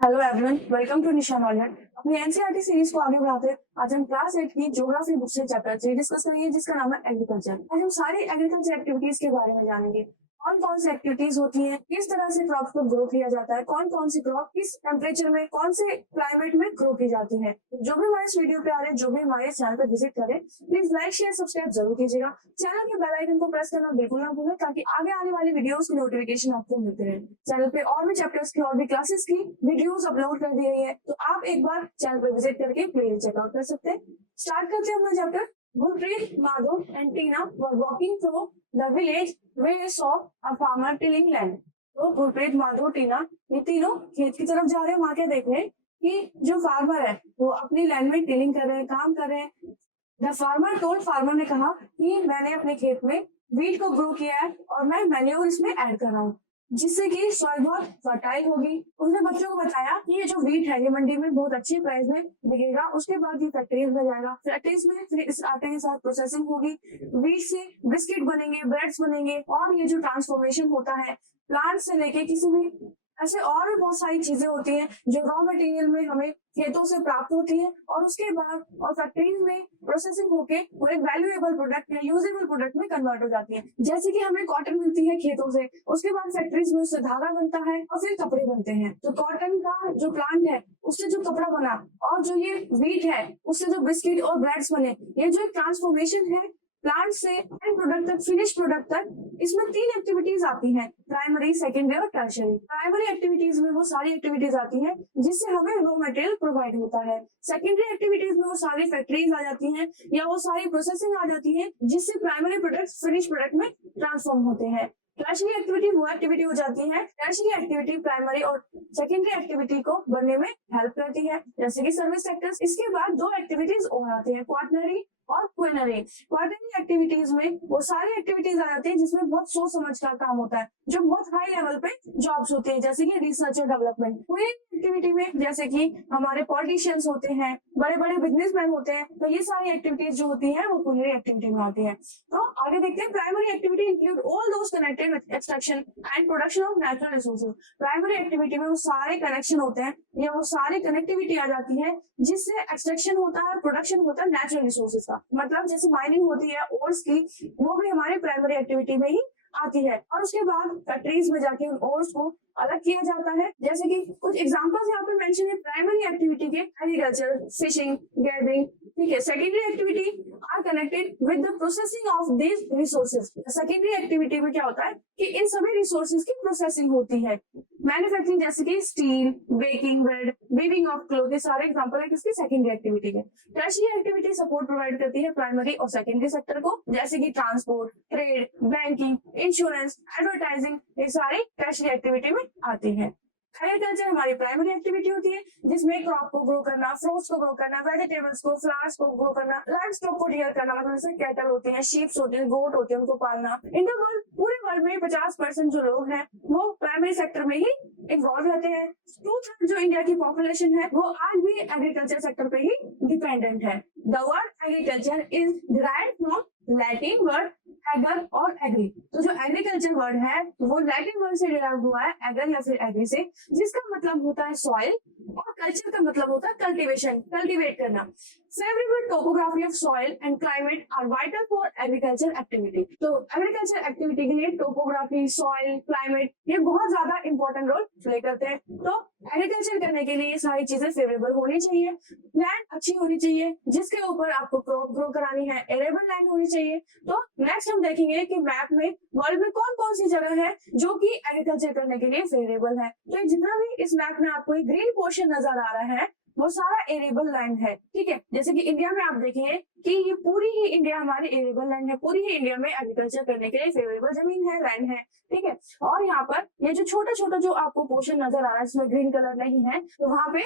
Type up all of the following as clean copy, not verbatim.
Hello everyone, welcome to Nisha Knowledge. अपनी NCERT series को आगे बढ़ाते आज हम क्लास 8 की ज्योग्राफी बुक से चैप्टर 3 डिस्कस करेंगे, जिसका नाम है एग्रीकल्चर। आज हम सारी एग्रीकल्चर एक्टिविटीज के बारे में जानेंगे। कौन कौन सी एक्टिविटीज होती हैं, किस तरह से क्रॉप को ग्रो किया जाता है, कौन कौन सी क्रॉप किस टेम्परेचर में, कौन से क्लाइमेट में ग्रो की जाती है। जो भी हमारे इस वीडियो पे आ रहे हैं, जो भी हमारे चैनल पे विजिट करें, प्लीज लाइक शेयर सब्सक्राइब जरूर कीजिएगा। चैनल के बेल आइकन को प्रेस करना बिल्कुल ना भूलें, ताकि आगे आने वाली वीडियोस की नोटिफिकेशन आपको मिलते रहे। चैनल पे और भी चैप्टर्स की और भी क्लासेस की वीडियोस अपलोड कर दी गई है, तो आप एक बार चैनल पे विजिट करके प्लेलिस्ट चेकआउट कर सकते हैं। स्टार्ट करते हैं अपना chapter. Gurpreet, Madhu and Tina were walking through the village where they saw a farmer tilling land. तो गुरप्रीत, माधव, टीना ये तीनों खेत की तरफ जा रहे हैं। वहां क्या देख रहे हैं कि जो फार्मर है वो अपनी लैंड में टिलिंग कर रहे हैं, काम कर रहे हैं। द फार्मर टोल्ड, फार्मर ने कहा कि मैंने अपने खेत में वीट को ग्रो किया है और मैं मैन्योर इसमें ऐड कर रहा हूँ, जिससे कि सॉइल बहुत फर्टाइल होगी। उसने बच्चों को बताया कि ये जो वीट है ये मंडी में बहुत अच्छी प्राइस में बिकेगा। उसके बाद ये फैक्ट्रीज में जाएगा, फैक्ट्रीज में फिर इस आटे के साथ प्रोसेसिंग होगी, वीट से बिस्किट बनेंगे, ब्रेड्स बनेंगे। और ये जो ट्रांसफॉर्मेशन होता है प्लांट से लेके किसी भी ऐसे और भी बहुत सारी चीजें होती हैं जो रॉ मटेरियल में हमें खेतों से प्राप्त होती है, और उसके बाद और फैक्ट्रीज में प्रोसेसिंग होके वो एक वैल्यूएबल प्रोडक्ट या यूजेबल प्रोडक्ट में कन्वर्ट हो जाती है। जैसे कि हमें कॉटन मिलती है खेतों से, उसके बाद फैक्ट्रीज में उससे धागा बनता है और फिर कपड़े बनते हैं। तो कॉटन का जो प्लांट है उससे जो कपड़ा बना और जो ये वीट है उससे जो बिस्किट और ब्रेड्स बने, ये जो एक ट्रांसफॉर्मेशन है प्लांट से एंड प्रोडक्ट तक, फिनिश प्रोडक्ट तक, इसमें 3 एक्टिविटीज आती हैं, प्राइमरी, सेकेंडरी और टर्शियरी। प्राइमरी एक्टिविटीज में वो सारी एक्टिविटीज आती हैं जिससे हमें रॉ मटेरियल प्रोवाइड होता है। सेकेंडरी एक्टिविटीज में वो सारी फैक्ट्रीज आ जाती हैं या वो सारी प्रोसेसिंग आ जाती है जिससे प्राइमरी प्रोडक्ट फिनिश प्रोडक्ट में ट्रांसफॉर्म होते हैं। टर्शियरी एक्टिविटी वो एक्टिविटी हो जाती है, टर्शियरी एक्टिविटी प्राइमरी और सेकेंडरी एक्टिविटी को बनने में हेल्प करती है, जैसे कि सर्विस सेक्टर्स। इसके बाद 2 एक्टिविटीज और आती है, क्वाटरनरी और क्विनरी। क्वाटरनरी एक्टिविटीज में वो सारी एक्टिविटीज आ जाती है जिसमें बहुत सोच समझ का काम होता है, जो बहुत हाई लेवल पे जॉब्स होती है, जैसे कि रिसर्च और डेवलपमेंट। क्विनरी एक्टिविटी में जैसे कि हमारे पॉलिटिशियंस होते हैं, बड़े बड़े बिजनेसमैन होते हैं, तो ये सारी एक्टिविटीज जो होती है वो क्विनरी एक्टिविटी में आती है। तो आगे देखते हैं, primary activity include all those connected with extraction and production of natural resources. Primary activity में वो सारे कनेक्शन होते हैं या वो सारी कनेक्टिविटी आ जाती है जिससे एक्सट्रैक्शन होता है, प्रोडक्शन होता है नेचुरल रिसोर्सेज का। मतलब जैसे माइनिंग होती है ओर्स की, वो भी हमारे प्राइमरी एक्टिविटी में ही आती है। और उसके बाद फैक्ट्रीज में जाके उन ओर्स को अलग किया जाता है। जैसे कि कुछ एग्जांपल्स यहाँ पे मेंशन है प्राइमरी एक्टिविटी के, एग्रीकल्चर, फिशिंग, गैदरिंग, ठीक है। Secondary activity are connected with the processing of these resources. Secondary activity में क्या होता है कि इन सभी रिसोर्सेज की प्रोसेसिंग होती है। मैन्युफैक्चरिंग जैसे कि steel, baking, bread, weaving of cloth, ये सारे एग्जांपल है किसकी, सेकेंडरी एक्टिविटी के। टर्शियरी एक्टिविटी सपोर्ट प्रोवाइड करती है प्राइमरी और सेकेंडरी सेक्टर को, जैसे कि transport, trade, banking, insurance, advertising, ये सारी टर्शियरी एक्टिविटी में आती है। एग्रीकल्चर हमारी प्राइमरी एक्टिविटी होती है जिसमें क्रॉप को ग्रो करना, फ्रूट्स को ग्रो करना, वेजिटेबल्स को, फ्लावर्स को ग्रो करना, लाइव स्टॉक को रियर करना, मतलब जैसे कैटल होते हैं, शीप्स होते हैं, गोट होते हैं, उनको पालना। इन द वर्ल्ड, पूरे वर्ल्ड में 50% जो लोग हैं वो प्राइमरी सेक्टर में ही इन्वॉल्व रहते हैं। 2/3 जो इंडिया की पॉपुलेशन है वो आज भी एग्रीकल्चर सेक्टर पे ही डिपेंडेंट है। The word agriculture is derived from Latin word ager और एग्री। तो जो एग्रीकल्चर वर्ड है वो लैटिन वर्ड से डिराइव हुआ है, एगर या फिर एग्री से, जिसका मतलब होता है सॉइल, और कल्चर का मतलब होता है कल्टीवेशन, कल्टीवेट करना। Favorable topography of soil and climate are vital for agriculture activity. तो एग्रीकल्चर एक्टिविटी के लिए टोपोग्राफी, सॉइल, क्लाइमेट ये बहुत ज्यादा इंपॉर्टेंट रोल प्ले करते हैं। तो एग्रीकल्चर करने के लिए ये सारी चीजें फेवरेबल होनी चाहिए, लैंड अच्छी होनी चाहिए जिसके ऊपर आपको क्रॉप ग्रो करानी है, एरेबल लैंड होनी चाहिए। तो नेक्स्ट हम देखेंगे कि मैप में वर्ल्ड में कौन कौन सी जगह है जो कि एग्रीकल्चर करने के लिए फेवरेबल है। तो जितना भी इस मैप में आपको ग्रीन पोर्शन नजर आ रहा है वो सारा एरेबल लैंड है, ठीक है। जैसे कि इंडिया में आप देखेंगे कि ये पूरी ही इंडिया हमारी एरेबल लैंड है, पूरी ही इंडिया में एग्रीकल्चर करने के लिए फेवरेबल जमीन है, लैंड है, ठीक है। और यहाँ पर ये जो छोटा छोटा जो आपको पोर्शन नजर आ रहा है जिसमें ग्रीन कलर नहीं है, तो वहाँ पे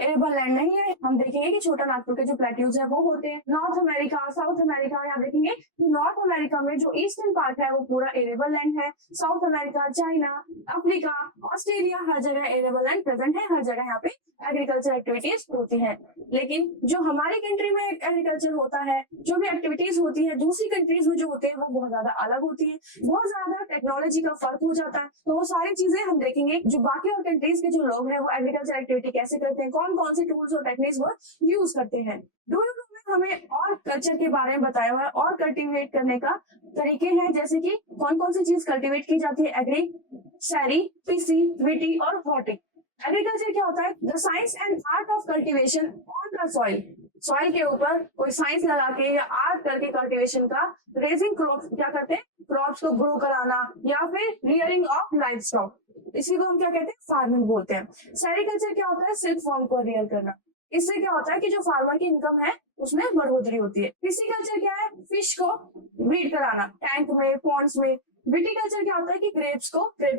एरेबल लैंड नहीं है। हम देखेंगे कि छोटा नागपुर के जो प्लेट्यूज है वो होते हैं। नॉर्थ अमेरिका, साउथ अमेरिका, यहाँ देखेंगे कि नॉर्थ अमेरिका में जो ईस्टर्न पार्ट है वो पूरा एरेबल लैंड है। South America, China, Africa, Australia, हर जगह एरेबल लैंड प्रेजेंट है, हर जगह यहाँ पे एग्रीकल्चर एक्टिविटीज एक्टिविटीज होती हैं। लेकिन जो हमारी कंट्री में एग्रीकल्चर होता है, जो भी एक्टिविटीज होती है दूसरी कंट्रीज में जो होते हैं वो बहुत ज्यादा अलग होती है, बहुत ज्यादा टेक्नोलॉजी का फर्क हो जाता है। तो वो सारी चीजें हम देखेंगे जो बाकी और कंट्रीज के जो लोग हैं वो एग्रीकल्चर एक्टिविटी कैसे करते हैं, कौन कौन से टूल्स और टेक्निक्स वो यूज करते हैं। डू यू नो में हमें और कल्चर के बारे में बताया हुआ है और कल्टीवेट करने का तरीके हैं, जैसे कि कौन कौन सी चीज कल्टीवेट की जाती है, एग्री, शहरी, पीसी, विटी और हॉटिक। एग्रीकल्चर क्या होता है, the science and art of cultivation on the soil, soil के ऊपर कोई साइंस लगा के या आर्ट करके कल्टीवेशन का, रेजिंग क्रॉप्स, क्या करते हैं क्रॉप्स को ग्रो कराना, या फिर रियरिंग ऑफ लाइव स्टॉक, इसी को हम क्या कहते हैं फार्मिंग बोलते हैं। सेरिकल्चर क्या होता है, सिल्क फॉर्म को रियर करना, इससे क्या होता है कि जो फार्मर की इनकम है उसमें बढ़ोतरी होती है। फिशिकल्चर क्या है, फिश को ब्रीड कराना टैंक में, पॉन्ड्स में। विटिकल्चर क्या होता है कि ग्रेप्स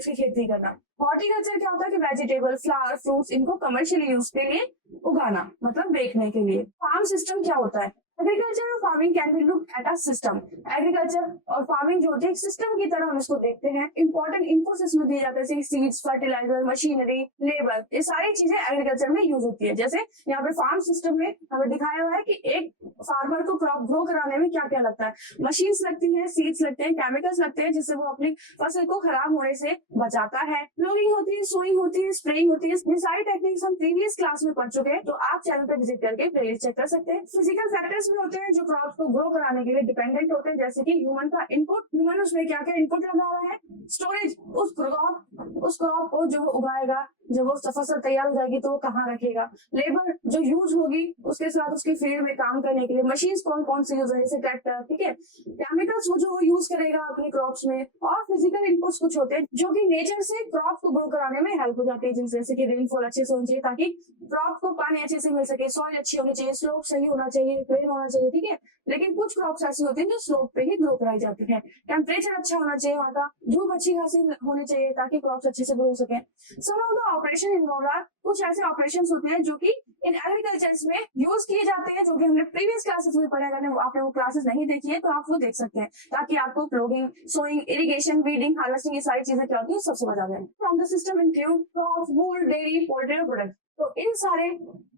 की खेती करना। हॉर्टिकल्चर क्या होता है कि वेजिटेबल, फ्लावर, फ्रूट्स इनको कमर्शियल यूज के लिए उगाना, मतलब बेचने के लिए। फार्म सिस्टम क्या होता है, एग्रीकल्चर और farming can be look at a system. Agriculture और फार्मिंग जो होती है एक सिस्टम की तरह हम इसको देखते हैं। इंपॉर्टेंट इनपुट्स इसमें दिए जाते हैं जैसे सीड्स, फर्टिलाइजर, मशीनरी, लेबर, ये सारी चीजें एग्रीकल्चर में यूज होती है। जैसे यहाँ पे फार्म सिस्टम में हमें दिखाया हुआ है कि एक फार्मर को क्रॉप ग्रो कराने में क्या क्या लगता है, मशीन्स लगती है, सीड्स लगते हैं, केमिकल्स लगते हैं जिससे वो अपनी फसल को खराब होने से बचाता है, प्लॉगिंग होती है, सोइंग होती है, स्प्रेइंग होती है। ये सारी टेक्निक्स हम प्रीवियस क्लास में पढ़ चुके हैं, तो आप चैनल पे विजिट करके प्लेलिस्ट चेक कर सकते हैं। फिजिकल फैक्टर्स भी होते हैं जो क्रॉप्स को ग्रो कराने के लिए डिपेंडेंट होते हैं, जैसे कि ह्यूमन का इनपुट, ह्यूमन उसमें क्या क्या इनपुट लगा रहा है, स्टोरेज, उस क्रॉप को जो वो उगाएगा, जब वो फसल तैयार हो जाएगी तो वो कहाँ रखेगा, लेबर जो यूज होगी उसके साथ उसकी फील्ड में काम करने के लिए, मशीन्स कौन कौन सी यूज है जैसे ट्रैक्टर, ठीक है, केमिकल्स वो जो वो यूज करेगा अपनी क्रॉप्स में, और फिजिकल इनपुट्स कुछ होते हैं जो कि नेचर से क्रॉप को ग्रो कराने में हेल्प हो जाती है, जैसे कि रेनफॉल अच्छे से होनी चाहिए ताकि क्रॉप को पानी अच्छे से मिल सके, सॉइल अच्छी होनी चाहिए, स्लोप सही होना चाहिए, प्लेन होना चाहिए, ठीक है। लेकिन कुछ क्रॉप्स ऐसी होती हैं जो स्लोप पे ही ग्रो कराई जाती है। टेम्परेचर अच्छा होना चाहिए वहाँ का, धूप अच्छी खासी होनी चाहिए ताकि क्रॉप्स अच्छे से ग्रो हो सके। Some of the operation involve are, कुछ ऐसे ऑपरेशंस होते हैं जो कि इन एग्रीकल्चर में यूज किए जाते हैं, जो कि हमने प्रीवियस क्लासेस में पढ़ा। अगर आपने वो क्लासेस नहीं देखी है तो आप वो देख सकते हैं ताकि आपको ploughing, sowing, irrigation, weeding, harvesting ये सारी चीजें क्या होती है सब समझ आ जाए। From the system include crops, wool, dairy, poultry और प्रोडक्ट। तो इन सारे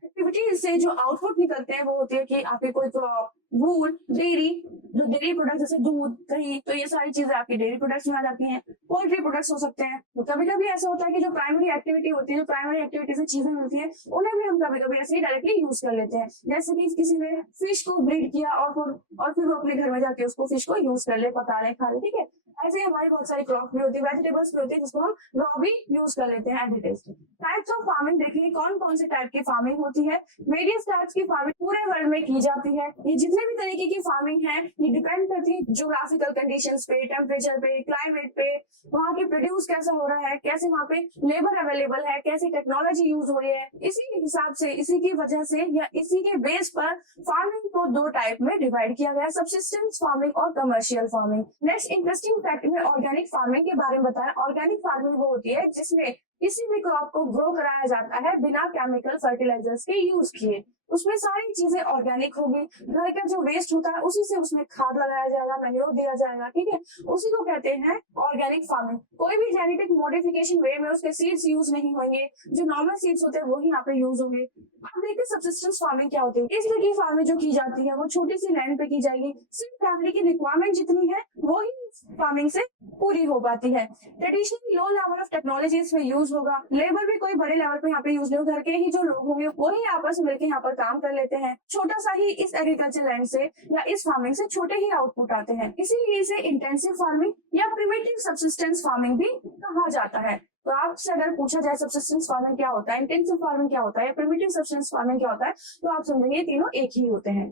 एक्टिविटीज से जो आउटपुट निकलते हैं वो होती है कि आपकी कोई क्रॉप, वूल, डेयरी, जो डेयरी प्रोडक्ट जैसे दूध, दही, तो ये सारी चीजें आपकी डेयरी प्रोडक्ट्स में आ जाती हैं। पोल्ट्री प्रोडक्ट्स हो सकते हैं। तो कभी कभी ऐसा होता है कि जो प्राइमरी एक्टिविटी होती है, जो प्राइमरी एक्टिविटी से चीजें मिलती है उन्हें भी हम कभी कभी ऐसे ही डायरेक्टली यूज कर लेते हैं, जैसे कि किसी ने फिश को ब्रीड किया और फिर वो अपने घर में जाके उसको फिश को यूज कर ले, पका ले, खा ले, ठीक है। ऐसे ही हमारी बहुत सारी क्रॉप भी होती है, वेजिटेबल्स भी होती है जिसको हम रॉ भी यूज कर लेते हैं as it is. Types of farming देखिए कौन कौन से टाइप की फार्मिंग होती है। वेरियस टाइप्स की फार्मिंग पूरे वर्ल्ड में की जाती है। ये जितने भी तरीके की फार्मिंग है ये डिपेंड करती है ज्योग्राफिकल कंडीशंस पे, टेम्परेचर पे, क्लाइमेट पे, वहाँ की प्रोड्यूस कैसा हो रहा है, कैसे वहाँ पे लेबर अवेलेबल है, कैसी टेक्नोलॉजी यूज हो रही है। इसी हिसाब से, इसी की वजह से या इसी के बेस पर फार्मिंग को दो टाइप में डिवाइड किया गया है, सबसिस्टेंस फार्मिंग और commercial farming. Next interesting fact में ऑर्गेनिक फार्मिंग के बारे में बताया। ऑर्गेनिक फार्मिंग वो होती है जिसमें किसी भी क्रॉप को ग्रो कराया जाता है बिना केमिकल फर्टिलाइजर्स के यूज किए। उसमें सारी चीजें ऑर्गेनिक होगी, घर का जो वेस्ट होता है उसी से उसमें खाद लगाया जाएगा, मैन्योर दिया जाएगा, ठीक है, उसी को कहते हैं ऑर्गेनिक फार्मिंग। कोई भी जेनेटिक मॉडिफिकेशन वे में उसके सीड्स यूज नहीं होंगे, जो नॉर्मल सीड्स होते हैं वही यहाँ पे यूज होंगे। अब देखते हैं सबसिस्टेंस फार्मिंग क्या होती है। इस तरह की फार्मिंग जो की जाती है वो छोटी सी लैंड पे की जाएगी, सिर्फ फैमिली की रिक्वायरमेंट जितनी है वही फार्मिंग से पूरी हो पाती है। Traditionally low level of technology इसमें यूज होगा, लेबर भी कोई बड़े लेवल पे यहाँ पे यूज नहीं होगा, घर के ही जो लोग होंगे वही आपस में मिलकर यहाँ पर काम कर लेते हैं। छोटा सा ही इस एग्रीकल्चर लैंड से या इस फार्मिंग से छोटे ही आउटपुट आते हैं, इसीलिए इसे इंटेंसिव फार्मिंग या प्रिमिटिव सबसिस्टेंस फार्मिंग भी कहा जाता है। तो आपसे अगर पूछा जाए सबसिस्टेंस फार्मिंग क्या होता है, इंटेंसिव फार्मिंग क्या होता है, प्रिमिटिव सबसिस्टेंस फार्मिंग क्या होता है, तो आप समझेंगे तीनों एक ही होते हैं।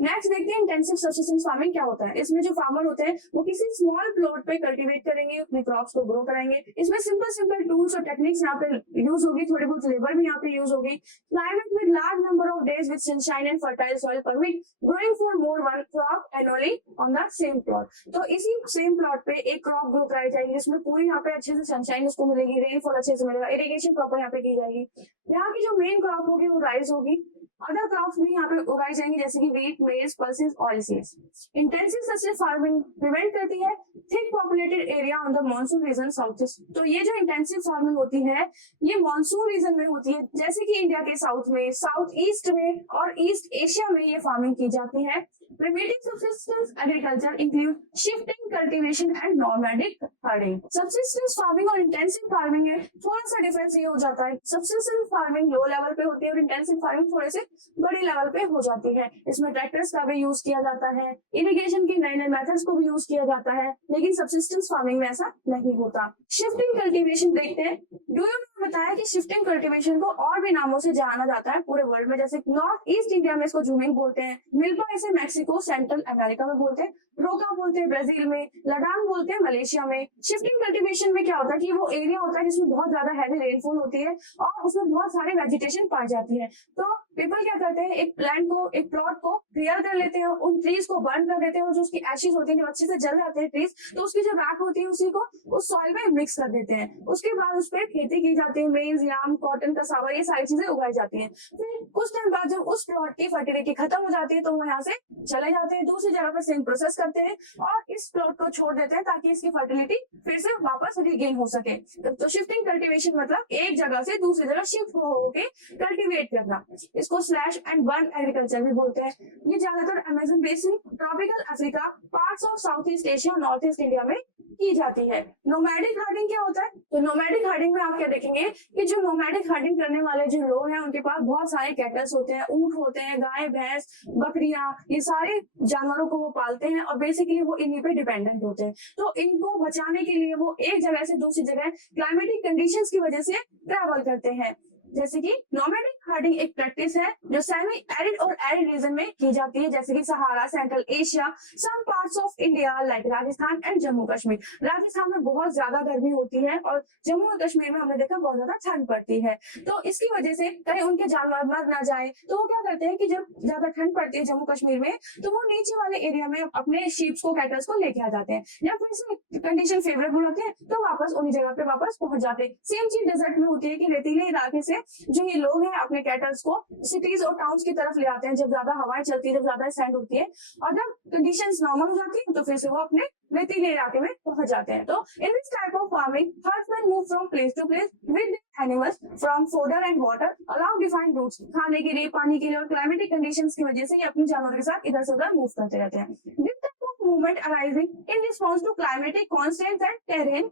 नेक्स्ट देखते हैं इंटेंसिव सबसिस्टेंस फार्मिंग क्या होता है। इसमें जो फार्मर होते हैं वो किसी स्मॉल प्लॉट पे कल्टीवेट करेंगे, अपने क्रॉप्स को ग्रो कराएंगे। इसमें सिंपल टूल्स और टेक्निक्स यहाँ पे यूज होगी, थोड़ी बहुत लेबर भी यहाँ पे यूज होगी। Climate with large number of days with sunshine and fertile soil permit growing for more one crop annually on the same plot. तो इसी सेम प्लॉट पे एक क्रॉप ग्रो कराई जाएगी जिसमें पूरी यहाँ पे अच्छे से सनशाइन उसको मिलेगी, रेनफॉल अच्छे से मिलेगा, इरिगेशन प्रॉपर यहाँ पे की जाएगी। यहाँ की जो मेन क्रॉप होगी वो राइस होगी। अदर क्रॉप्स भी यहाँ पे उगाई जाएंगी जैसे कि wheat, maize, pulses, oil seeds. Intensive subsistence farming prevalent करती है thick populated area on the monsoon region south east. तो ये जो इंटेंसिव फार्मिंग होती है ये मॉनसून रीजन में होती है, जैसे कि इंडिया के साउथ में, साउथ ईस्ट में और ईस्ट एशिया में ये फार्मिंग की जाती है। Primitive subsistence agriculture include shifting, cultivation and nomadic herding. Subsistence farming और intensive farming में थोड़ा सा डिफरेंस ये हो जाता है, subsistence farming लो लेवल पे होती है और intensive farming थोड़े से बड़े लेवल पे हो जाती है। इसमें ट्रैक्टर्स का भी यूज किया जाता है, इरिगेशन के नए नए मेथड्स को भी यूज किया जाता है, लेकिन subsistence farming में ऐसा नहीं होता। शिफ्टिंग कल्टीवेशन देखते हैं। डू यू बताया कि शिफ्टिंग कल्टीवेशन को और भी नामों से जाना जाता है पूरे वर्ल्ड में, जैसे नॉर्थ ईस्ट इंडिया में इसको जूमिंग बोलते हैं, मिल्पा इसे मैक्सिको सेंट्रल अमेरिका में बोलते हैं, रोका बोलते हैं ब्राजील में, लडाख बोलते हैं मलेशिया में। शिफ्टिंग कल्टीवेशन में क्या होता है कि वो एरिया होता है जिसमें बहुत ज्यादा हैवी रेनफॉल होती है और उसमें बहुत सारी वेजिटेशन पाई जाती है। तो पीपल क्या करते हैं, एक प्लांट को, एक प्लॉट को क्लियर कर लेते हैं, उन ट्रीज को बर्न कर देते हैं और जो उसकी एशेज होती है जब अच्छे से जल जाते हैं ट्रीज, तो उसकी जो रैक होती है उसी को उस सॉइल में मिक्स कर देते हैं। उसके बाद उस पर खेती की जाती है, मेज, याम, कॉटन, कसावा, ये सारी चीजें उगाई जाती हैं। फिर कुछ टाइम बाद जब उस प्लॉट की फर्टिलिटी खत्म हो जाती है तो वो यहाँ से चले जाते हैं, दूसरी जगह पर सेम प्रोसेस करते हैं और इस प्लॉट को छोड़ देते हैं ताकि इसकी फर्टिलिटी फिर से वापस रिगेन हो सके। तो शिफ्टिंग कल्टीवेशन मतलब एक जगह से दूसरी जगह शिफ्ट होके कल्टीवेट करना। इसको स्लैश एंड बर्न एग्रीकल्चर भी बोलते हैं। ये ज्यादातर Amazon basin, tropical Africa, parts of south east Asia, north east India में की जाती है। नोमैडिक हर्डिंग क्या होता है? तो नोमैडिक हर्डिंग में आप क्या देखेंगे कि जो नोमैडिक हर्डिंग करने वाले जो लोग हैं उनके पास बहुत सारे कैटल्स होते हैं, ऊंट होते हैं, गाय, भैंस, बकरियां, ये सारे जानवरों को वो पालते हैं और बेसिकली वो इन्हीं पे डिपेंडेंट होते हैं। तो इनको बचाने के लिए वो एक जगह से दूसरी जगह क्लाइमेटिक कंडीशंस की वजह से ट्रैवल करते हैं। जैसे कि नोमैडिक हर्डिंग एक प्रैक्टिस है जो सेमी एरिड और एरिड रीजन में की जाती है, जैसे कि Sahara, Central Asia, some parts of India like Rajasthan and Jammu Kashmir. Rajasthan में बहुत ज्यादा गर्मी होती है और जम्मू और कश्मीर में हमने देखा बहुत ज्यादा ठंड पड़ती है। तो इसकी वजह से कहीं उनके जानवर मर ना जाए तो वो क्या करते हैं कि जब ज्यादा ठंड पड़ती है जम्मू कश्मीर में तो वो नीचे वाले एरिया में अपने शीप्स को, कैटल्स को लेके आ जाते हैं। जब फिर से कंडीशन फेवरेबल होती है तो वापस उन्हीं जगह पे वापस पहुंच जाते हैं। सेम चीज डेजर्ट में होती है कि रेतीले इलाके से जो ये लोग हैं अपने कैटल्स को सिटीज और टाउन्स की तरफ ले आते हैं जब ज्यादा हवाएं चलती है, जब ज्यादा सैंड होती है, और जब कंडीशंस नॉर्मल हो जाती है तो फिर से वो अपने रेतीले इलाके में पहुंच जाते हैं। तो in this type of farming herdsman move from place to place with animals from fodder and water अलाउ डिफाइंड रूट्स। खाने के लिए, पानी के लिए और क्लाइमेटिक कंडीशंस की वजह से ये अपने जानवरों के साथ इधर से उधर मूव करते रहते हैं। This type of movement arising in response to climatic constraints and terrain,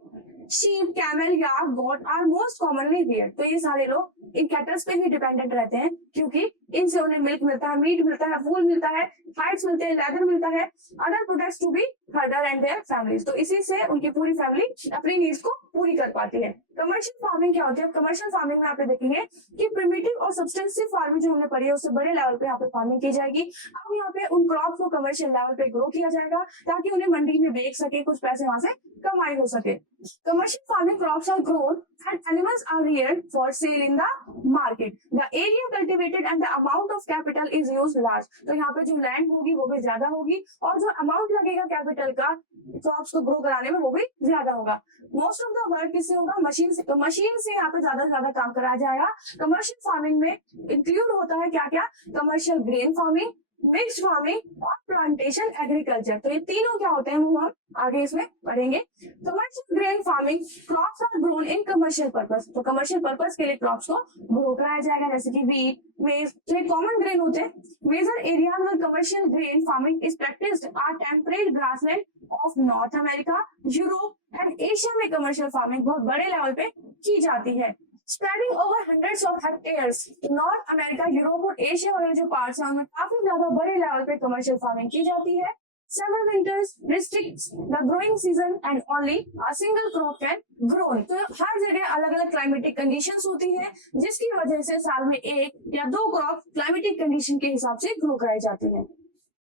sheep, camel, yak, goat are most commonly reared. तो ये सारे लोग इन कैटल्स पे ही डिपेंडेंट रहते हैं क्योंकि इनसे उन्हें मिल्क मिलता है, मीट मिलता है, वूल मिलता है, हाइड्स मिलते हैं, लेदर मिलता है, other products to be herder and their families. तो इसी से उनकी पूरी फैमिली अपनी नीड्स को पूरी कर पाती है। कमर्शियल फार्मिंग क्या होती है? कमर्शियल फार्मिंग में आप देखेंगे कि प्रिमिटिव और सब्सटेंसिव फार्मिंग जो हमने पढ़ी है उससे बड़े लेवल पे यहाँ पे फार्मिंग की जाएगी। अब यहाँ पे उन क्रॉप को कमर्शियल लेवल पे ग्रो किया जाएगा ताकि उन्हें मंडी में बेच सके, कुछ पैसे वहां से कमाई हो सके। Commercial farming crops are grown and animals are reared for sale in the market. The area cultivated and the amount of capital is used large. तो यहाँ पे जो लैंड होगी वो भी ज्यादा होगी और जो अमाउंट लगेगा कैपिटल का क्रॉप्स को ग्रो कराने में वो भी ज्यादा होगा। मोस्ट ऑफ द वर्क किससे होगा? मशीन से। तो मशीन से यहाँ पे ज्यादा से ज्यादा काम कराया जाएगा। कमर्शियल फार्मिंग में इंक्लूड होता है क्या क्या? Commercial grain farming, mixed farming और प्लांटेशन एग्रीकल्चर। तो ये तीनों क्या होते हैं वो हम आगे इसमें पढ़ेंगे। Commercial grain farming, crops are grown in commercial purpose. तो कमर्शियल पर्पस के लिए क्रॉप्स को ग्रो कराया जाएगा जैसे कि व्हीट, मेज, जो एक कॉमन ग्रेन होते हैं। मेजर एरियाज में commercial grain farming is practised are temperate grassland of North America, Europe and Asia में कमर्शियल फार्मिंग बहुत बड़े लेवल पे की जाती है। Spreading over hundreds of hectares. North America, Europe और एशिया वाले जो पार्ट्स हैं उनमें काफी ज्यादा बड़े लेवल पे कमर्शियल फार्मिंग की जाती है। Several winters restricts the growing season and only a single crop can grow. तो हर जगह अलग अलग क्लाइमेटिक कंडीशंस होती है जिसकी वजह से साल में एक या दो क्रॉप क्लाइमेटिक कंडीशन के हिसाब से ग्रो कराई जाती है।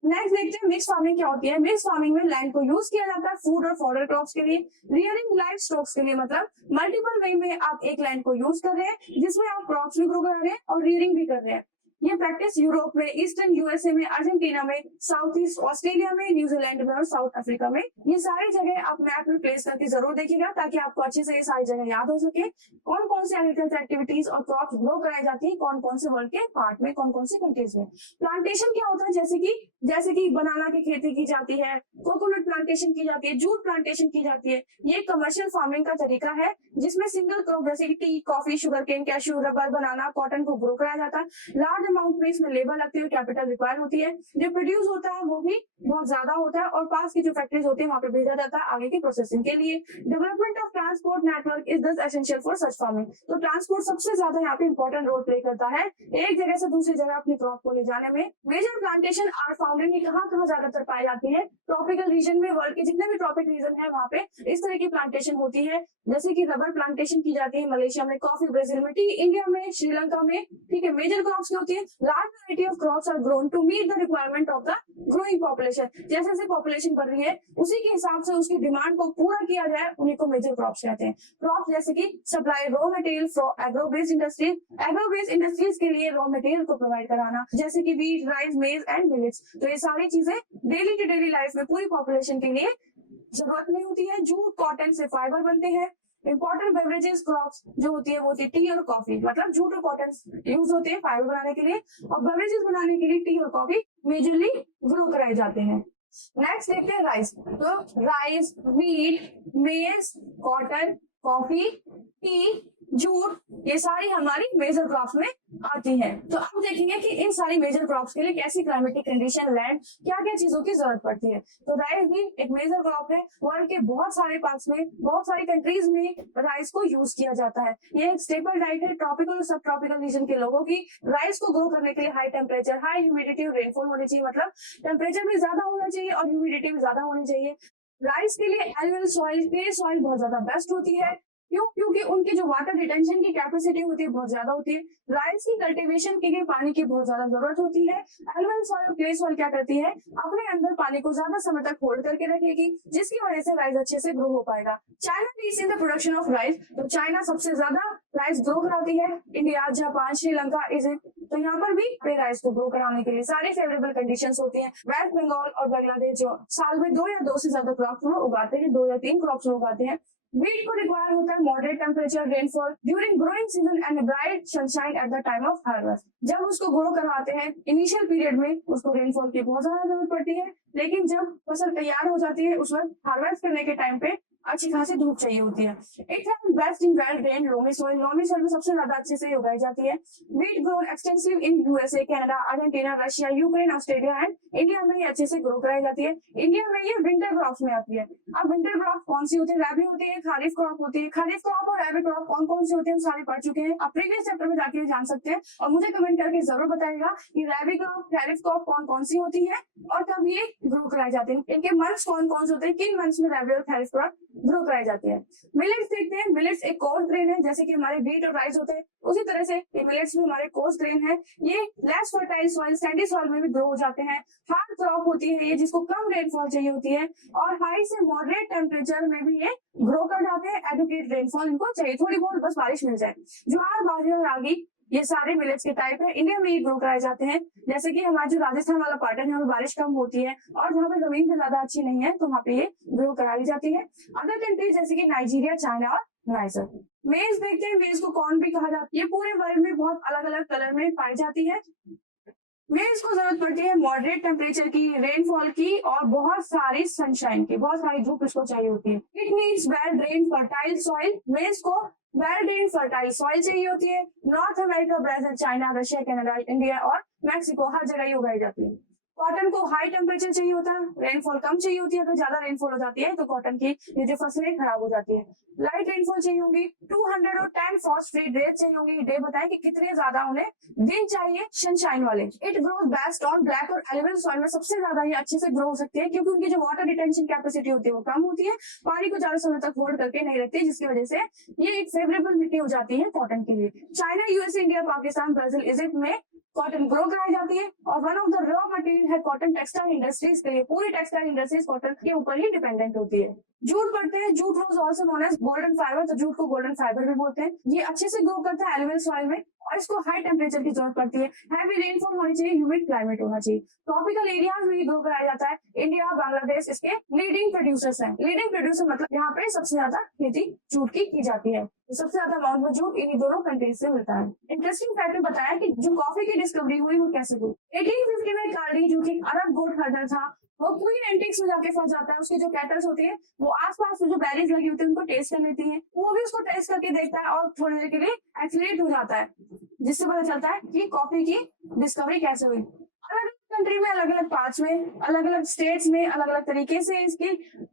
नेक्स्ट देखते हैं मिक्स फार्मिंग क्या होती है। मिक्स फार्मिंग में लैंड को यूज किया जाता है फूड और फॉडर क्रॉप्स के लिए, रियरिंग लाइव स्टॉक्स के लिए। मतलब मल्टीपल वे में आप एक लैंड को यूज कर रहे हैं जिसमें आप क्रॉप्स भी ग्रो कर रहे हैं और रियरिंग भी कर रहे हैं। ये प्रैक्टिस यूरोप में, ईस्टर्न यूएसए में, अर्जेंटीना में, साउथ ईस्ट ऑस्ट्रेलिया में, न्यूजीलैंड में और साउथ अफ्रीका में। ये सारी जगह आप मैप में प्लेस करके जरूर देखिएगा ताकि आपको अच्छे से ये सारी जगह याद हो सके। कौन कौन से एग्रीकल्चर एक्टिविटीज और क्रॉप ग्रो कराई जाती है कौन कौन से वर्ल्ड के पार्ट में, कौन कौन से कंट्रीज में। प्लांटेशन क्या होता है, जैसे कि बनाना की खेती की जाती है, कोकोनट प्लांटेशन की जाती है, जूट प्लांटेशन की जाती है। ये कमर्शियल फार्मिंग का तरीका है जिसमें सिंगल क्रॉप जैसे कि tea, coffee, sugar cane, cashew, rubber, banana, cotton को ग्रो कराया जाता है। लार्ज अमाउंट में इसमें लेबर लगती है, कैपिटल रिक्वायर होती है। जो प्रोड्यूस होता है वो भी बहुत ज्यादा होता है और पास की जो फैक्ट्रीज होती है वहां पे भेजा जाता है आगे की प्रोसेसिंग के लिए। Development of transport network is दस एसेंशियल फॉर सच फार्मिंग। तो ट्रांसपोर्ट सबसे ज्यादा यहाँ पे इंपॉर्टेंट रोल प्ले करता है एक जगह से दूसरी जगह अपनी क्रॉप को ले जाने में। Major plantation are found in, कहाँ कहाँ ज्यादातर पाई जाती है, ट्रॉपिकल रीजन में। वर्ल्ड के जितने भी ट्रॉपिक रीजन है वहाँ पे इस तरह की प्लांटेशन होती है। जैसे कि रबर प्लांटेशन की जाती है मलेशिया में, कॉफी ब्राजील में, टी इंडिया में, श्रीलंका में। ठीक है, मेजर क्रॉप्स क्या होती है, large variety of crops are grown to meet the requirement of the growing population. जैसे जैसे पॉपुलेशन बढ़ रही है उसी के हिसाब से उसकी डिमांड को पूरा किया जाए, उन्हीं को मेजर क्रॉप्स कहते हैं। क्रॉप्स जैसे कि supply raw material for agro based industries, agro based industries के लिए रॉ मटेरियल को प्रोवाइड कराना, जैसे कि वीट, राइस, मेज एंड मिलेट्स। तो ये सारी चीजें डेली टू डेली लाइफ में पूरी पॉपुलेशन के लिए जरूरत नहीं होती है। जूट, कॉटन से फाइबर बनते हैं। इंपॉर्टेंट बेवरेजेस क्रॉप्स जो होती है वो होती है टी और कॉफी, मतलब जूट और कॉटन यूज होते हैं फाइबर बनाने के लिए, और बेवरेजेस बनाने के लिए टी और कॉफी मेजरली ग्रो कराए जाते हैं। नेक्स्ट देखते हैं राइस। तो राइस, व्हीट, मेज, कॉटन, कॉफी, टी, जूट, ये सारी हमारी मेजर क्रॉप्स में आती हैं। तो अब देखेंगे कि इन सारी मेजर क्रॉप्स के लिए कैसी क्लाइमेटिक कंडीशन, लैंड, क्या क्या चीजों की जरूरत पड़ती है। तो राइस भी एक मेजर क्रॉप है। वर्ल्ड के बहुत सारे पार्ट्स में, बहुत सारी कंट्रीज में राइस को यूज किया जाता है। ये एक स्टेपल डाइट है ट्रॉपिकल और सब ट्रॉपिकल रीजन के लोगों की। राइस को ग्रो करने के लिए हाई टेम्परेचर, हाई ह्यूमिडिटी और रेनफॉल होनी चाहिए, मतलब टेम्परेचर भी ज्यादा होना चाहिए और ह्यूमिडिटी भी ज्यादा होनी चाहिए। राइस के लिए एलुवियल सॉइल, क्ले सॉइल बहुत ज्यादा बेस्ट होती है। क्यों? क्योंकि उनकी जो वाटर रिटेंशन की कैपेसिटी होती है बहुत ज्यादा होती है। राइस की कल्टीवेशन के लिए पानी की बहुत ज्यादा जरूरत होती है। एलुवियल सॉइल और क्ले सॉइल क्या करती है, अपने अंदर पानी को ज्यादा समय तक होल्ड करके रखेगी, जिसकी वजह से राइस अच्छे से ग्रो हो पाएगा। China leads in the production of rice. तो चाइना सबसे ज्यादा राइस ग्रो कराती है। इंडिया, जापान, श्रीलंका, इजिप्ट, तो यहाँ पर भी राइस को ग्रो कराने के लिए सारी फेवरेबल कंडीशंस होती हैं। वेस्ट बंगाल और बांग्लादेश जो साल में 2 या 2 से ज्यादा क्रॉप्स उगाते हैं, 2 या 3 क्रॉप्स उगाते हैं। वीट को रिक्वायर होता है moderate temperature, rainfall during growing season and bright sunshine at the time of harvest. जब उसको ग्रो करवाते हैं इनिशियल पीरियड में उसको रेनफॉल की बहुत ज्यादा जरूरत पड़ती है, लेकिन जब फसल तैयार हो जाती है उस वक्त हार्वेस्ट करने के टाइम पे अच्छी खासी धूप चाहिए होती है। It has best in well drained loamy soil. Loamy soil में सबसे ज्यादा अच्छे से उगाई जाती है। Wheat grown extensive in USA, Canada, Argentina, Russia, Ukraine, Australia and India में ये अच्छे से ग्रो कराई जाती है। इंडिया में ये विंटर क्रॉप्स में आती है। अब विंटर क्रॉप कौन सी होती है, रबी होती है, खरीफ क्रॉप होती है। खरीफ क्रॉप और रबी क्रॉप कौन कौन सी होती है हम सारे पढ़ चुके हैं, आप प्रीवियस चैप्टर में जाके जान सकते हैं। और मुझे कमेंट करके जरूर बताइएगा कि रबी क्रॉप, खरीफ क्रॉप कौन कौन सी होती है और कब ये ग्रो कराई जाती है, इनके मंथ्स कौन कौन से होते हैं, किन मंथ्स में रबी और खरीफ क्रॉप ग्रो कराई जाती है। मिलेट्स देखते हैं। मिलेट्स एक कोर्स ग्रेन है, जैसे कि हमारे व्हीट और राइस होते हैं उसी तरह से ये मिलेट्स भी हमारे कोर्स ग्रेन है। ये less fertile soil, Sandy soil में भी ग्रो हो जाते हैं। हार्ड क्रॉप होती है ये, जिसको कम रेनफॉल चाहिए होती है, और हाई से मॉडरेट टेम्परेचर में भी ये ग्रो कर जाते हैं। एडुकेट रेनफॉल इनको चाहिए, थोड़ी बहुत बस बारिश मिल जाए। ज्वार, बाजरा और रागी ये सारे मिलेट्स के टाइप है। इंडिया में ये ग्रो कराए जाते हैं। जैसे कि हमारा जो राजस्थान वाला पार्ट है जहाँ पे बारिश कम होती है और जहाँ पे जमीन पे ज्यादा अच्छी नहीं है तो वहाँ पे ये ग्रो कराई जाती है। अदर कंट्रीज जैसे कि नाइजीरिया, चाइना और नाइजर। मेज देखते हैं। मेज को कॉर्न भी कहा जाता है। ये पूरे वर्ल्ड में बहुत अलग अलग कलर में पाई जाती है। मेज को जरूरत पड़ती है मॉडरेट टेम्परेचर की, रेनफॉल की और बहुत सारी सनशाइन की, बहुत सारी धूप इसको चाहिए होती है। It needs well drain fertile soil. मेज को वेल ड्रेन फर्टाइल सॉइल चाहिए होती है। North America, Brazil, China, Russia, Canada, India और मैक्सिको हर जगह ही उगाई जाती है। कॉटन को हाई टेम्परेचर चाहिए होता है, रेनफॉल कम चाहिए होती है। अगर ज्यादा रेनफॉल हो जाती है तो कॉटन की ये जो फसलें खराब हो जाती है। लाइट रेनफॉल चाहिए होगी। 210 फॉस्ट फ्री डेज चाहिए होंगी। डे बताएं कि कितने ज्यादा उन्हें दिन चाहिए सनशाइन वाले। It grows best on black और एलुवियल सॉइल में सबसे ज्यादा ये अच्छे से ग्रो हो सकती है, क्योंकि उनकी जो वाटर रिटेंशन कैपेसिटी होती है वो कम होती है, पानी को ज्यादा समय तक होल्ड करके नहीं रखती, जिसकी वजह से ये एक फेवरेबल मिट्टी हो जाती है कॉटन के लिए। China, USA, India, Pakistan, Brazil, Egypt में कॉटन ग्रो कराई जाती है। और one of the raw material है कॉटन। टेक्सटाइल इंडस्ट्रीज के लिए पूरी टेक्सटाइल इंडस्ट्रीज कॉटन के ऊपर ही डिपेंडेंट होती है। जूट पढ़ते हैं। Jute was also known as golden fibre, तो जूट को गोल्डन फाइबर भी बोलते हैं। ये अच्छे से ग्रो करता है एलुवियल सॉइल में और इसको हाई टेम्परेचर की जरूरत पड़ती है। हैवी रेनफॉल होनी चाहिए, ह्यूमिड क्लाइमेट होना चाहिए। ट्रॉपिकल एरियाज में ग्रो कराया जाता है। इंडिया, बांग्लादेश इसके लीडिंग प्रोड्यूसर्स हैं। लीडिंग प्रोड्यूसर मतलब यहाँ पे सबसे ज्यादा खेती जूट की जाती है। तो सबसे ज्यादा अमाउंट में जूट इन्हीं दोनों कंट्रीज से मिलता है। इंटरेस्टिंग फैक्ट में बताया कि जो कॉफी की डिस्कवरी हुई वो कैसे हुई। 1850 में कार्डी, जो कि अरब गोट हर्डर था, वो क्वीन एंटिक्स में जाके फंस जाता है। उसकी जो कैटल्स होती है वो आसपास जो बैरीज लगी होती है उनको टेस्ट कर लेती है। वो भी उसको टेस्ट करके देखता है और थोड़ी देर के लिए एक्सीलरेट हो जाता है, जिससे पता चलता है कि कॉफी की डिस्कवरी कैसे हुई। अलग अलग कंट्री में, अलग अलग पार्ट्स में, अलग अलग स्टेट्स में अलग अलग तरीके से इसकी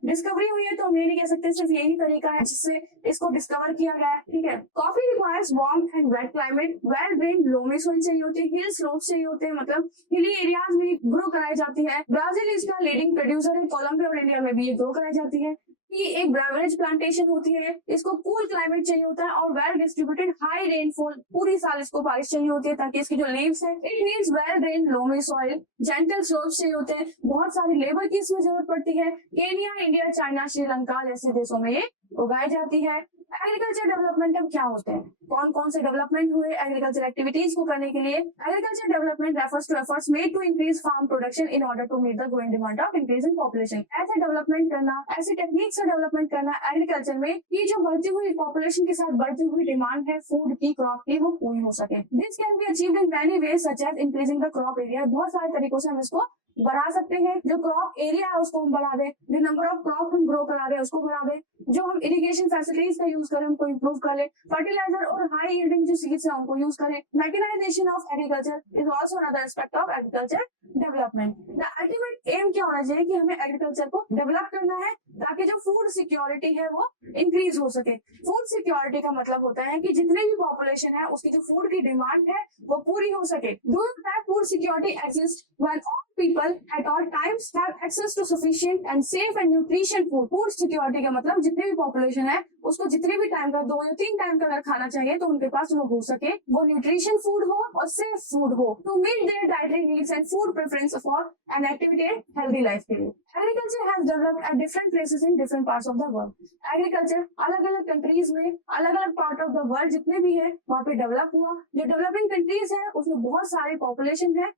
डिस्कवरी हुई है। तो हम ये नहीं कह सकते सिर्फ यही तरीका है जिससे इसको डिस्कवर किया गया है। ठीक है। Coffee requires warm and wet climate, well drained loamy soil चाहिए होती है, हिल स्लोप चाहिए होते हैं, मतलब हिली एरियाज में ग्रो कराई जाती है। ब्राजील इसका लीडिंग प्रोड्यूसर है। कोलंबिया और इंडिया में भी ये ग्रो कराई जाती है। कि एक बेवरेज प्लांटेशन होती है। इसको कूल क्लाइमेट चाहिए होता है और वेल डिस्ट्रीब्यूटेड हाई रेनफॉल, पूरी साल इसको बारिश चाहिए होती है ताकि इसकी जो लीव्स है, it needs well drained loamy soil, gentle slopes चाहिए होते हैं। बहुत सारी लेबर की इसमें जरूरत पड़ती है। केनिया, इंडिया, चाइना, श्रीलंका जैसे देशों में ये उगाई जाती है। एग्रीकल्चर डेवलपमेंट अब क्या होते हैं, कौन कौन से डेवलपमेंट हुए एग्रीकल्चर एक्टिविटीज को करने के लिए। Agriculture development refers to efforts made to increase farm production in order to meet the growing demand of increasing population. ऐसे डेवलपमेंट करना, ऐसे टेक्निक से डेवलपमेंट करना एग्रीकल्चर में कि जो बढ़ती हुई पॉपुलेशन के साथ बढ़ती हुई डिमांड है फूड की, क्रॉप की, वो पूरी हो सके। This can be achieved in many ways such as increasing the crop area. बहुत सारे तरीकों से हम इसको बढ़ा सकते हैं। जो क्रॉप एरिया है उसको हम बढ़ा दें, जो नंबर ऑफ क्रॉप हम ग्रो करा रहे हैं उसको बढ़ा दें, जो हम इरिगेशन फैसिलिटीज का यूज करें उनको इम्प्रूव कर ले, फर्टिलाइजर और हाई यील्डिंग जो सीड्स है उनको यूज करें। Mechanisation of agriculture is also another aspect of agriculture development. The ultimate aim क्या होना चाहिए कि हमें एग्रीकल्चर को डेवलप करना है ताकि जो फूड सिक्योरिटी है वो इंक्रीज हो सके। फूड सिक्योरिटी का मतलब होता है कि जितनी भी पॉपुलेशन है उसकी जो फूड की डिमांड है वो पूरी हो सके। Do you that food security exist when all people at all times have access to sufficient and safe and nutrition food। Food security का मतलब जितनी भी पॉपुलेशन है उसको जितने भी टाइम का 2 या 3 टाइम का अगर खाना चाहिए तो उनके पास वो हो सके, वो न्यूट्रिशन फूड हो और सेफ फूड हो to meet their dietary needs and food preference for an activity and healthy life के लिए। Agriculture has developed at different places in different parts of the world. Agriculture अलग अलग countries में, अलग अलग पार्ट ऑफ द वर्ल्ड जितने भी है वहाँ पे डेवलप हुआ। जो डेवलपिंग कंट्रीज है उसमें बहुत सारी पॉपुलेशन है।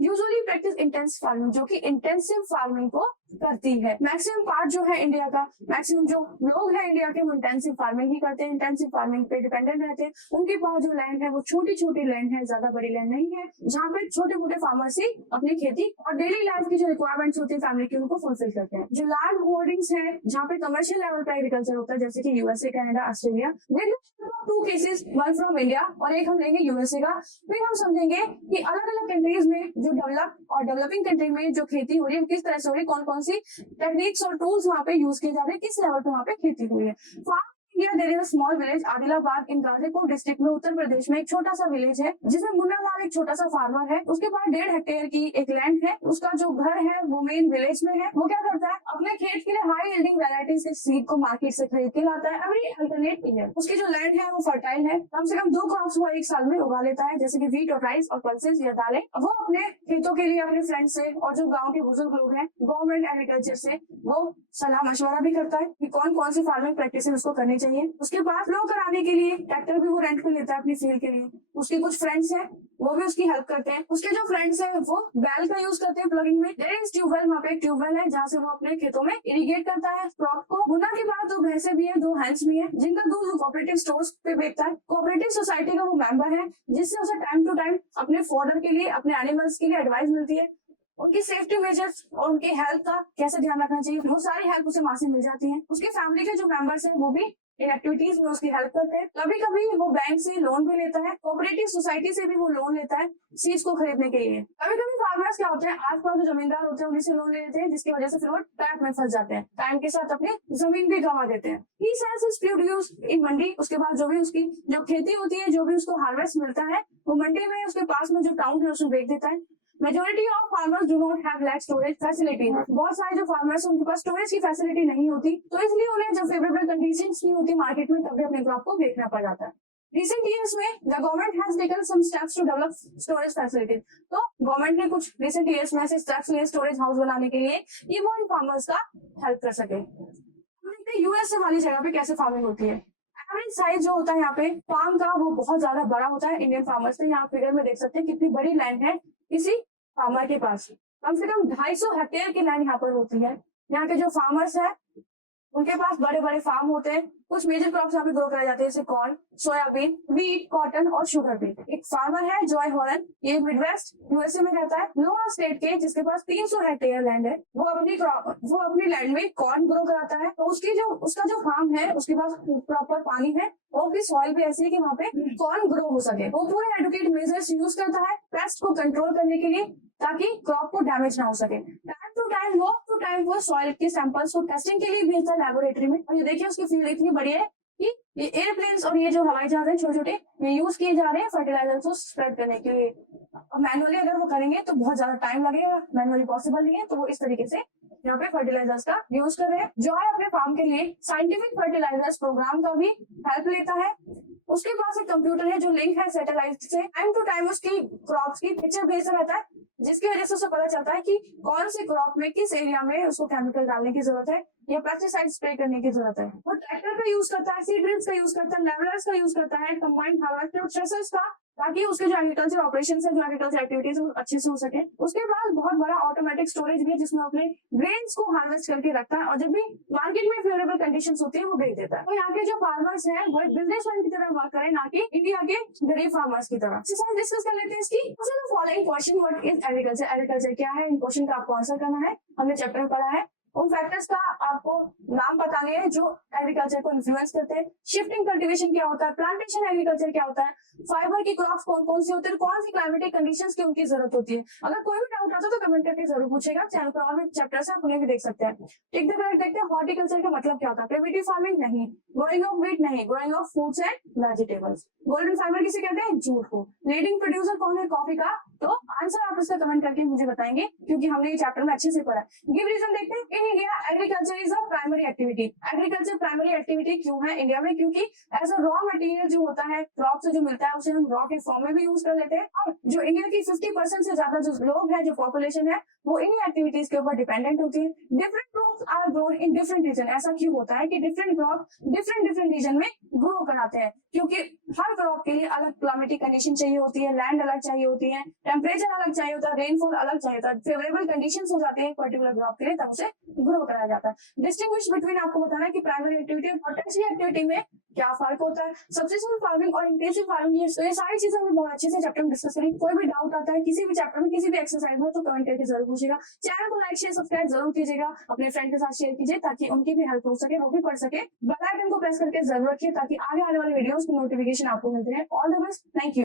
यूजुअली प्रैक्टिस इंटेंसिव फार्मिंग, जो कि इंटेंसिव फार्मिंग को करती है। मैक्सिमम पार्ट जो है इंडिया का, मैक्सिमम जो लोग हैं इंडिया के वो इंटेंसिव फार्मिंग ही करते हैं, इंटेंसिव फार्मिंग पे डिपेंडेंट रहते हैं। उनके पास जो लैंड है वो छोटी छोटी लैंड है, ज्यादा बड़ी लैंड नहीं है, जहाँ पे छोटे मोटे फार्मर्स ही अपनी खेती और डेली लाइफ की जो रिक्वायरमेंट्स होती है फैमिली की उनको फुलफिल करते हैं। जो लैंड होल्डिंग्स है जहाँ पे कमर्शियल लेवल पे एग्रीकल्चर होता है जैसे कि USA, Canada, Australia, with 2 cases, 1 from India और एक हम लेंगे यूएसए का। फिर हम समझेंगे कि अलग अलग कंट्रीज में जो डेवलप और डेवलपिंग कंट्री में जो खेती हो रही है किस तरह से हो रही है, कौन कौन सी टेक्निक्स और टूल्स वहाँ पे यूज किए जा रहे हैं, किस लेवल पे वहाँ पे खेती हुई है। India there is a small village Adilabad in Ghazipur district में, उत्तर प्रदेश में एक छोटा सा विलेज है जिसमें मुन्ना लाल एक छोटा सा फार्मर है। उसके पास 1.5 हेक्टेयर की एक लैंड है। उसका जो घर है वो मेन विलेज में है। वो क्या करता है, अपने खेत के लिए हाई यील्डिंग वैरायटीज के सीड को मार्केट से खरीद के लाता है एवरी अल्टरनेट ईयर। उसकी जो लैंड है वो फर्टाइल है, कम से कम 2 क्रॉप्स वो एक साल में उगा लेता है, जैसे कि व्हीट और राइस और पल्सेस या दालें। वो अपने खेतों के लिए अपने फ्रेंड से और जो गाँव के बुजुर्ग लोग हैं गवर्नमेंट एग्रीकल्चर से वो सलाह मशवरा भी करता है कि कौन कौन सी फार्मिंग प्रैक्टिस उसको करनी चाहिए। उसके बाद फ्लो कराने के लिए ट्रैक्टर भी वो रेंट पे लेता है अपनी फील्ड के लिए। उसके कुछ फ्रेंड्स हैं वो भी उसकी हेल्प करते हैं। उसके जो फ्रेंड्स हैं वो बैल का यूज करते हैं प्लगिंग में। ट्यूबवेल, वहाँ पे एक ट्यूबवेल है जहाँ से वो अपने खेतों में इरिगेट करता है क्रॉप को। मुन्ना के बाद 2 भैंसे भी है, 2 हैंड्स भी है जिनका दूध वो कोऑपरेटिव स्टोर्स पे बेचता है। कोऑपरेटिव सोसाइटी का वो मेंबर है जिससे उसे टाइम टू टाइम अपने फॉर्डर के लिए, अपने एनिमल्स के लिए एडवाइस मिलती है। उनकी सेफ्टी मेजर्स और उनके हेल्थ का कैसे ध्यान रखना चाहिए वो सारी हेल्प उसे वहां से मिल जाती है। उसके फैमिली के जो मेंबर्स हैं वो भी इन एक्टिविटीज में उसकी हेल्प करते हैं। कभी कभी वो बैंक से लोन भी लेता है, कोऑपरेटिव सोसाइटी से भी वो लोन लेता है सीड्स को खरीदने के लिए। कभी कभी फार्मर्स क्या होते हैं, आसपास जो जमींदार होते हैं उन्हीं से लोन ले लेते हैं, जिसकी वजह से फिर वो ट्रैप में फंस जाते हैं, टाइम के साथ अपनी जमीन भी गंवा देते हैं। ही सेल्स हिज प्रोड्यूस इन मंडी। उसके बाद जो भी उसकी जो खेती होती है, जो भी उसको हार्वेस्ट मिलता है वो मंडी में उसके पास में जो टाउन है उसमें बेच देता है। Majority of farmers do not have lack storage facility. बहुत सारे जो फार्मर्स उनके पास स्टोरेज की फैसिलिटी नहीं होती, तो इसलिए उन्हें जब फेवरेबल कंडीशंस नहीं होती मार्केट में तब भी अपने क्रॉप को बेचना पड़ जाता है। रिसेंट ईयर्स में the government has taken some steps to develop storage facilities. तो गवर्नमेंट ने कुछ रिसेंट ईयर्स में ऐसे स्टेप्स लिए स्टोरेज हाउस बनाने के लिए, ये वो इन फार्मर्स का हेल्प कर सके। यूएसए वाली जगह पे कैसे फार्मिंग होती है। एवरेज साइज जो होता है यहाँ पे फार्म का वो बहुत ज्यादा बड़ा होता है इंडियन फार्मर्स से। यहाँ फिगर में देख सकते हैं कितनी बड़ी लैंड है किसी फार्मर के पास। कम से कम 250 हेक्टेयर की लैंड यहाँ पर होती है। यहाँ के जो फार्मर्स है उनके पास बड़े बड़े फार्म होते हैं। कुछ मेजर क्रॉप्स यहाँ पे ग्रो कराए जाते हैं जैसे कॉर्न, सोयाबीन, वीट, कॉटन और शुगर बीट। एक फार्मर है जॉय हॉलन, ये मिडवेस्ट यूएसए में रहता है, लोअर स्टेट के, जिसके पास 300 हेक्टेयर लैंड है। वो अपनी लैंड में कॉर्न ग्रो कराता है। तो उसका जो फार्म है उसके पास प्रॉपर पानी है और उसकी सॉइल भी ऐसी है कि वहाँ पे कॉर्न ग्रो हो सके। वो पूरे एडुकेट मेजर्स यूज करता है पेस्ट को कंट्रोल करने के लिए ताकि क्रॉप को डैमेज ना हो सके। टाइम वो सॉइल के सैंपल्स को टेस्टिंग के लिए भेजता है लेबोरेटरी में। और ये देखिए उसकी फील्ड इतनी बड़ी है कि ये एयरप्लेन्स और ये जो हवाई जहाज है छोटे छोटे, ये यूज किए जा रहे हैं फर्टिलाइजर को स्प्रेड करने के लिए। मैनुअली अगर वो करेंगे तो बहुत ज्यादा टाइम लगेगा, मैनुअली पॉसिबल नहीं है, तो वो इस तरीके से यहाँ पे फर्टिलाइजर्स का यूज कर रहे हैं। जो है अपने फार्म के लिए साइंटिफिक फर्टिलाइजर्स प्रोग्राम का भी हेल्प लेता है। उसके पास एक कंप्यूटर है जो लिंक है सैटेलाइट से। टाइम टू टाइम उसकी क्रॉप्स की पिक्चर भेजता रहता है, जिसकी वजह से उसे पता चलता है कि कौन से क्रॉप में किस एरिया में उसको केमिकल डालने की जरूरत है या पेस्टिसाइड स्प्रे करने की जरूरत है। वो ट्रैक्टर का यूज करता है, सीड ड्रिल्स का यूज करता है, लेवलर्स का यूज करता है, कंबाइंड हार्वेस्टर, थ्रेशर्स का, ताकि उसके जो एग्रीकल्चर ऑपरेशन है, जो एग्रीकल्चर एक्टिविटीज है, अच्छे से हो सके। उसके बाद बहुत बड़ा ऑटोमेटिक स्टोरेज भी है जिसमें अपने ग्रेन्स को हार्वेस्ट करके रखता है और जब भी मार्केट में फेवरेबल कंडीशंस होती है वो बेच देता है। तो यहाँ के जो फार्मर्स हैं वो बिजनेसमैन की तरह वर्क करें, ना कि इंडिया के गरीब फार्मर्स की तरह। डिस्कस कर लेते हैं इसकी following question, what is agriculture, agriculture क्या है। इन क्वेश्चन का आपको आंसर करना है। हमने चैप्टर में पढ़ा है। उन फैक्टर्स का आपको नाम बताने हैं जो एग्रीकल्चर को इन्फ्लुएंस करते हैं। शिफ्टिंग कल्टीवेशन क्या होता है, प्लांटेशन एग्रीकल्चर क्या होता है, फाइबर की क्रॉप्स कौन कौन सी होती है, कौन सी क्लाइमेटिक कंडीशंस की उनकी जरूरत होती है। अगर कोई भी डाउट आता है तो कमेंट करके जरूर पूछेगा। चैनल पर और भी चैप्टर्स है, आप उन्हें भी देख सकते हैं। एक देखते हैं हॉर्टिकल्चर का मतलब क्या होता है। प्रिमिटिव फार्मिंग नहीं, ग्रोइंग ऑफ व्हीट नहीं, growing of fruits and vegetables. Golden fibre किसे कहते हैं, जूट को। लीडिंग प्रोड्यूसर कौन है कॉफी का, तो आंसर आप इसका कमेंट करके मुझे बताएंगे क्योंकि हमने ये चैप्टर में अच्छे से पढ़ा है। गिव रीजन देखते हैं। In India agriculture is a primary activity. Agriculture primary activity क्यों है इंडिया में, क्योंकि एज अ रॉ मटेरियल जो होता है क्रॉप से जो मिलता है उसे हम रॉ के फॉर्म में भी यूज कर लेते हैं। और जो इंडिया की 50% से ज्यादा जो लोग है, जो पॉपुलेशन है, वो इन्हीं एक्टिविटीज के ऊपर डिपेंडेंट होती है। Different crops are grown in different region. ऐसा क्यों होता है कि डिफरेंट क्रॉप डिफरेंट रीजन में ग्रो कराते हैं, क्योंकि हर क्रॉप के लिए अलग क्लाइमेटिक कंडीशन चाहिए होती है, लैंड अलग चाहिए होती है, टेम्परेचर अलग चाहिए होता है, रेनफॉल अलग चाहिए होता है, फेवरेबल कंडीशंस हो जाते हैं पर्टिकुलर क्रॉप के लिए, तब उसे ग्रो कराया जाता है। डिस्टिंग्विश बिटवीन आपको बताना है कि प्राइमरी एक्टिविटी और टर्शियरी एक्टिविटी में क्या फर्क होता है। सब्सिस्टेंस फार्मिंग और इंटेंसिव फार्मिंग, ये सारी चीजें हमें बहुत अच्छे से चैप्टर में डिस्कस करेंगे। कोई भी डाउट आता है किसी भी चैप्टर में, किसी भी एक्सरसाइज में, तो कमेंट करके जरूर पूछेगा। चैनल को लाइक शेयर सब्सक्राइब जरूर कीजिएगा, अपने फ्रेंड के साथ शेयर कीजिए ताकि उनकी भी हेल्प हो सके, वो भी पढ़ सके। बेल आइकन को प्रेस करके जरूर रखिए ताकि आगे आने वाले वीडियोस की नोटिफिकेशन आपको मिलते रहे। All the best, thank you.